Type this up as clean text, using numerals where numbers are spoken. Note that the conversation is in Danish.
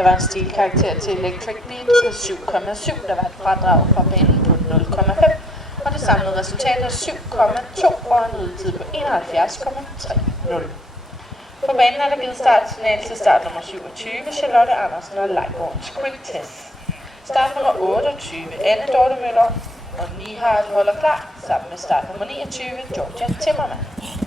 Der var en stilkarakter til Electric Beat på 7,7. Der var et fradrag fra banen på 0,5. Og det samlede resultat er 7,2 og en udtid på 71,30. På banen er der givet startsignal til start nummer 27, Charlotte Andersen og Leibborns Quick Test. Start nummer 28, Anne Dorte Møller og Nihard holder klar, sammen med start nummer 29, Georgia Timmermann.